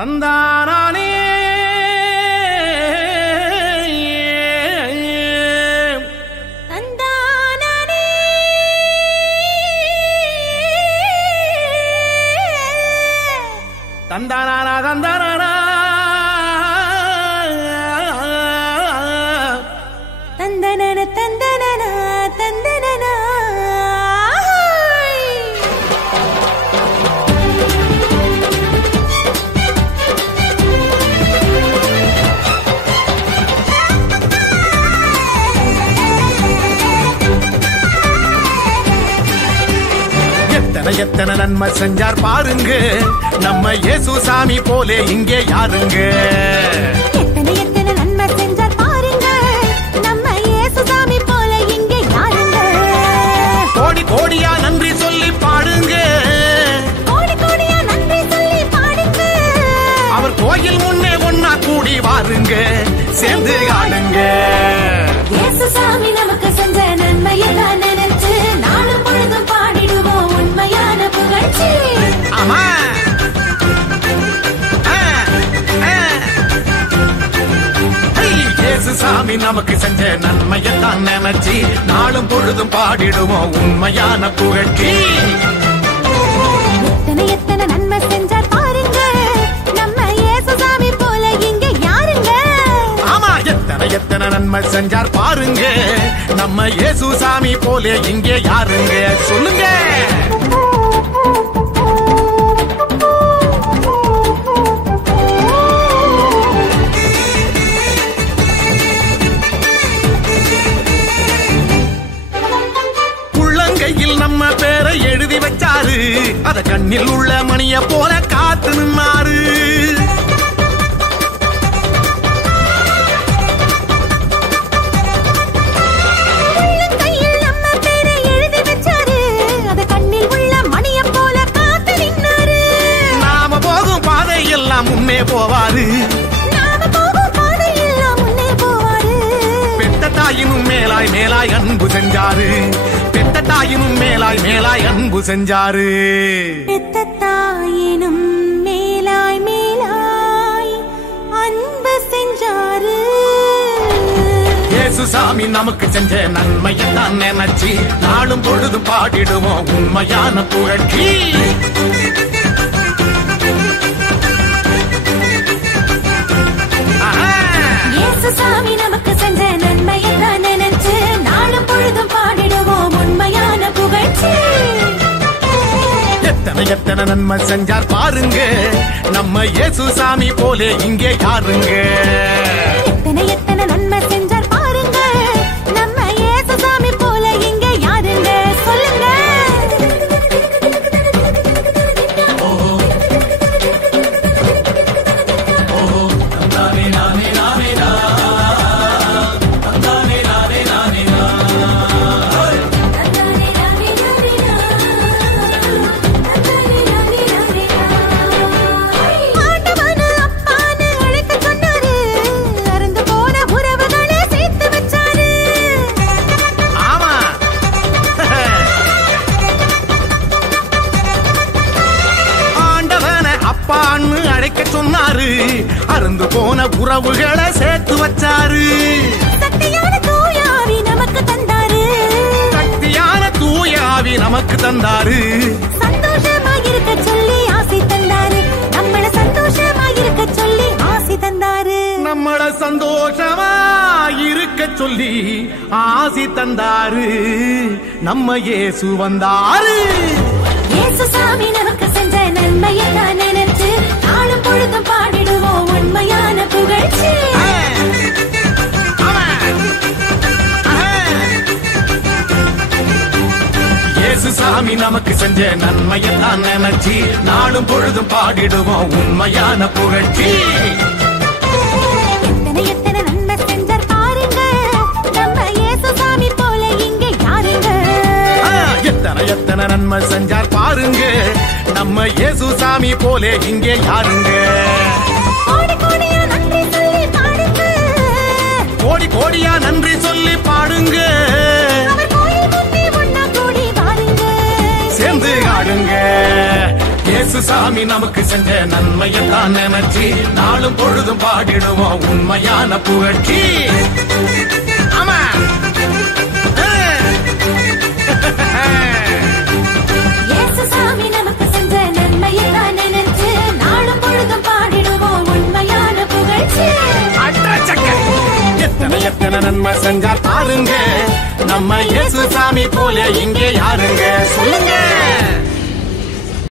தந்தானே தந்தானே தந்தானா தந்தானா தந்தனன தந்தனன தந்தனன எத்தனை நன்மை செஞ்சார் பாருங்க நம்ம இயேசு சாமி போலே இங்கே யாருங்க. எத்தனை நன்மை செஞ்சார் பாருங்க நம்ம இயேசு சாமி போல இங்கே யாருங்க. கோடி கோடியா நன்றி சொல்லி பாடுங்க, கோடி கோடியா நன்றி சொல்லி பாடுங்க. அவர் கோயில் முன்னே ஒன்னா கூடி வாருங்க, சேர்ந்து ஆடுங்க. இயேசு சாமி நமக்கு செஞ்ச நன்மையெல்லாம் நினைச்சு நாளும் பொழுதும் பாடிடுவோம் உண்மையான புகழ்ச்சி. ஆமா இயேசு சாமி நமக்கு செஞ்ச நன்மையெல்லாம் நினைச்சு நாளும் பொழுதும் பாடிடுவோம் உண்மையான புகழ்ச்சி. எத்தனை நன்மை செஞ்சார் பாருங்க நம்ம இயேசு சாமி போல இங்க யாருங்க. ஆமா எத்தனை நன்மை செஞ்சார் பாருங்க நம்ம இயேசு சாமி போலே இங்கே யாருங்க. சொல்லுங்க. உள்ளங்கையில் நம்ம பேரை எழுதி வச்சாரு, அத கண்ணில் உள்ள மணிய போல காத்து நின்னாரு. முன்னே போவாரு, பெத்த தாயினும் மேலாய் மேலாய் அன்பு செஞ்சாரு, பெத்த தாயினும் மேலாய் மேலாய் அன்பு செஞ்சாரு, பெத்த தாயினும் மேலாய் மேலாய் அன்பு செஞ்சாரு. இயேசு சாமி நமக்கு செஞ்ச நன்மையைத்தான் நினைச்சு நாளும் பொழுது பாடிடுவோம் உண்மையான புகழ்ச்சி. சாமி நமக்கு செஞ்ச நன்மையெல்லாம் நினைச்சு நாளும் பொழுதும் பாடிடுவோம் உண்மையான புகழ்ச்சி. எத்தனை நன்மை செஞ்சார் பாருங்க நம்ம இயேசு சாமி போலே இங்கே யாருங்க. எத்தனை நன்மை செஞ்சார் பாருங்க நம்ம இயேசு சாமி போல இங்கே யாருங்க. சொல்லுங்க. சொன்னாரு, அருந்து போன உறவுகளை சேர்த்து வச்சாரு. சக்தியான தூயாவி நமக்கு தந்தாரு, சக்தியான தூயாவி நமக்கு தந்தாரு. சந்தோஷமாயிருக்க சொல்லி ஆசி தந்தாரு, நம்மள சந்தோஷமாயிருக்க சொல்லி ஆசி தந்தாரு. நம்மள சந்தோஷமா இருக்க சொல்லி ஆசி தந்தாரு. நம்ம இயேசு வந்தாரு. இயேசு சாமி நமக்கு செஞ்ச நன்மையெல்லாம் நினைச்சு நாளும் பொழுதும் பாடிடுவோம் உண்மையான புகழ்ச்சி. இயேசு சாமி நமக்கு செஞ்ச நன்மையெல்லாம் நினைச்சு நாளும் பொழுதும் பாடிடுவோம் உண்மையான புகழ்ச்சி. எத்தனை நன்மை செஞ்சார் பாருங்க நம்ம இயேசு சாமி போல இங்கே யாருங்க. எத்தனை நன்மை செஞ்சார் பாருங்க நம்ம இயேசு சாமி போலே இங்கே யாருங்க. கோடி கோடியா நன்றி சொல்லி பாடுங்க, கோடி கோடியா நன்றி சொல்லி பாடுங்க. அவர் கோயில் முன்னே ஒன்னா கூடி வாருங்க, சேர்ந்து ஆடுங்க. இயேசு இயேசு சாமி நமக்கு செஞ்ச நன்மையத்தான் நினைச்சு நாளும் பொழுதும் பாடிடுவோம் உண்மையான புகழ்ச்சி. ஆமா இயேசு சாமி நமக்கு செஞ்ச நன்மையெல்லாம் நினைச்சு நாளும் பொழுதும் பாடிடுவோம் உண்மையான புகழ்ச்சி. எத்தனை எத்தனை நன்மை செஞ்சார் பாருங்க, நம்ம இயேசு சாமி போல இங்கே யாருங்க சொல்லுங்க.